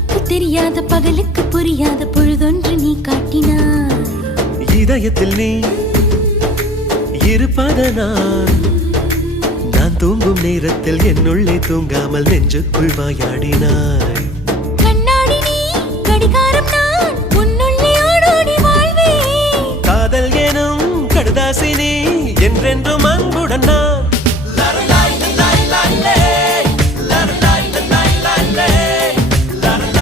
இரவுக்கு தெரியாத பகலுக்கு புரியாத பொழுதொன்று நீ காட்டினாய். இதயத்தில் நீ இருப்பதனால் நான் தூங்கும் நேரத்தில் என்னுள்ளே தூங்காமல் நெஞ்சுக்குள் வாயாடினாய். கண்ணாடி நீ கடிகாரம் நான் உன்னுள்ளே ஓடோடி வாழ்வே. காதல் எனும் கடுதாசி நீ என்றென்றும் அன்புடன் நான்